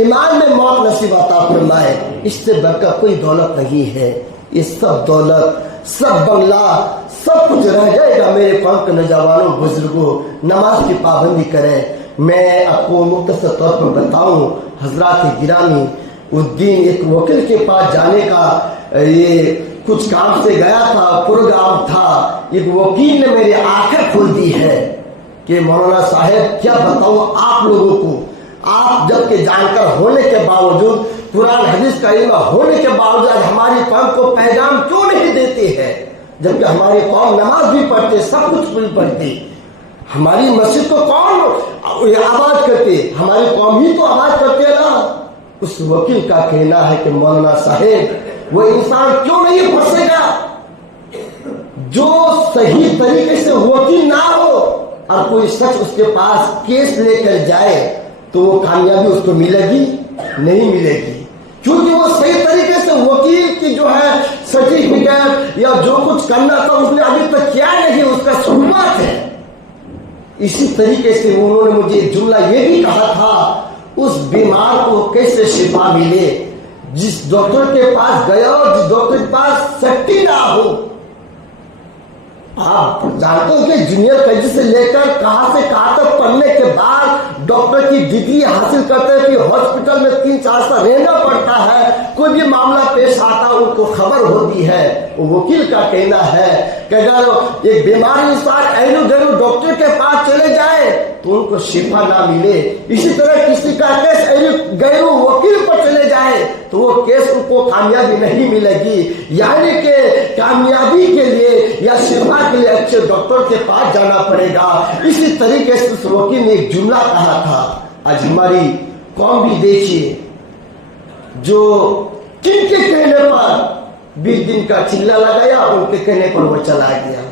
ईमान में मौत नसीब अता फरमाए। इससे बढ़कर कोई दौलत नहीं है। ये सब दौलत, सब बंगला, सब कुछ रह जाएगा मेरे कौम के नौजवानों बुजुर्गों, नमाज की पाबंदी करें। मैं आपको मुख्तसर तौर पर बताऊं, हजरात गिरामी, उस दिन एक वकील के पास जाने का ये कुछ काम से गया था, प्रोग्राम था। एक वकील ने मेरी आंखें खोल दी है कि मौलाना साहब क्या बताऊं आप लोगों को, आप जबकि जानकर होने के बावजूद, कुरान हदीस का इल्म होने के बावजूद हमारी कौम को पैगाम क्यों नहीं देते हैं? जबकि हमारी कौम नमाज भी पढ़ते, सब कुछ भी पढ़ती। हमारी मस्जिद को कौन आबाद करते? हमारी कौम ही तो आबाद करते ना। उस वकील का कहना है कि मौलाना साहेब वो इंसान क्यों नहीं फंसेगा जो सही तरीके से वकील ना हो, और कोई शख्स उसके पास केस लेकर जाए तो वो कामयाबी उसको मिलेगी? नहीं मिलेगी, क्योंकि वो सही तरीके से वकील की जो है सर्टिफिकेट या जो कुछ करना था उसने अभी तक किया नहीं, उसका शुरुआत है। इसी तरीके से उन्होंने मुझे एक जुमला ये भी कहा था, उस बीमार को कैसे शिफा मिले जिस डॉक्टर के पास गया और जिस डॉक्टर के पास शक्ति ना हो। आप जानते हो कि जूनियर कैदी से लेकर कहां से कहां तक पढ़ने के बाद डॉक्टर की डिग्री हासिल करते हैं कि हॉस्पिटल में 3-4 साल रहना पड़ता है। कोई भी मामला पेश आता उनको खबर होती है। वकील का कहना है कि अगर एक बीमार इंसान ऐनो गैरो डॉक्टर के पास चले जाए तो उनको शिफा ना मिले, इसी तरह किसी का केस ऐनो गैरो वकील पर चले जाए तो वो केस उनको कामयाबी नहीं मिलेगी। यानी कि कामयाबी के लिए या शिफा के लिए अच्छे डॉक्टर के पास जाना पड़ेगा। इसी तरीके से उस वकील ने एक जुमला कहा था। आज हमारी कौम भी देखिए, जो जिनके कहने पर 20 दिन का चिल्ला लगाया, उनके कहने पर वो चला गया।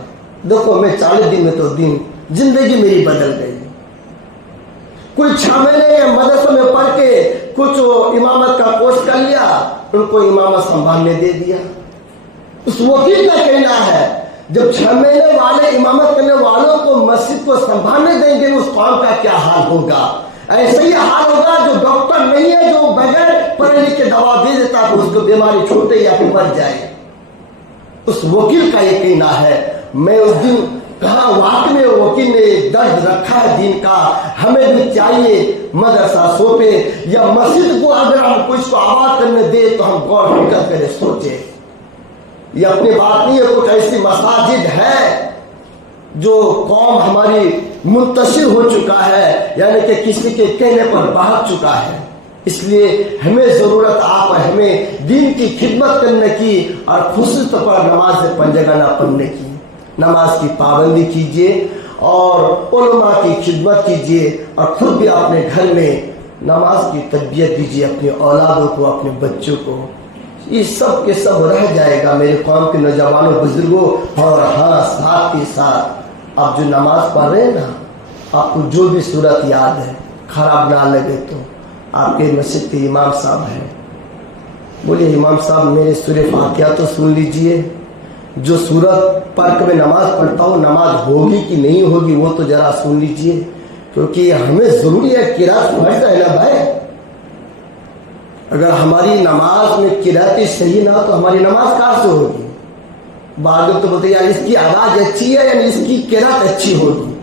देखो मैं 40 दिन में तो दिन जिंदगी मेरी बदल गई। कोई 6 महीने मदरसे में पढ़ के कुछ इमामत का कोर्स कर लिया, उनको इमामत संभालने दे दिया। उस वकील का कहना है जब 6 महीने वाले इमामत करने वालों को मस्जिद को संभालने देंगे उस कौम का क्या हाल होगा? ऐसे ही हाल होगा जो डॉक्टर नहीं है, जो बगैर पढ़े लिखे दवा दे देता तो उसको बीमारी छूटे या फिर मर जाए। उस वकील का ये कहना है। मैं उस दिन कहा वाकई में वकील ने दर्द रखा है दीन का। हमें भी चाहिए मदरसा सोपे या मस्जिद को अगर हम कुछ को आबाद करने दे तो हम गौर फिक्र करें, सोचे। ये अपनी बात नहीं है, कुछ ऐसी मसाजिद है जो कौम हमारी मुंतशिर हो चुका है, यानी कि किसी के कहने पर भाग चुका है। इसलिए हमें जरूरत आप हमें दीन की खिदमत करने की और खुसूस तौर पर नमाज से पंजगाना पढ़ने की। नमाज की पाबंदी कीजिए और उलमा की खिदमत कीजिए और खुद भी अपने घर में नमाज की तरबियत दीजिए अपने औलादों को, अपने बच्चों को। ये सब के सब रह जाएगा मेरे कौम के नौजवानों बुजुर्गों। और हाँ, साथ ही साथ आप जो नमाज पढ़ रहे हैं ना, आपको जो भी सूरत याद है, खराब ना लगे तो आपके मस्जिद के इमाम साहब हैं, बोलिए इमाम साहब मेरे सूरह फातिहा तो सुन लीजिए। जो सूरत पढ़ के मैं नमाज पढ़ता हूँ, नमाज होगी कि नहीं होगी वो तो जरा सुन लीजिए, क्योंकि हमें जरूरी है। किरात फर्ज है ना भाई। अगर हमारी नमाज में किरात सही ना तो हमारी नमाज कहाँ से होगी? बाद तो बोलते यार इसकी आवाज अच्छी है यानी इसकी किरात अच्छी होगी।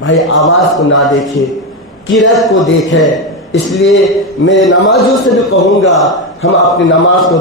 भाई आवाज को ना देखे, किरात को देखे। इसलिए मैं नमाजियों से भी कहूंगा हम अपनी नमाज को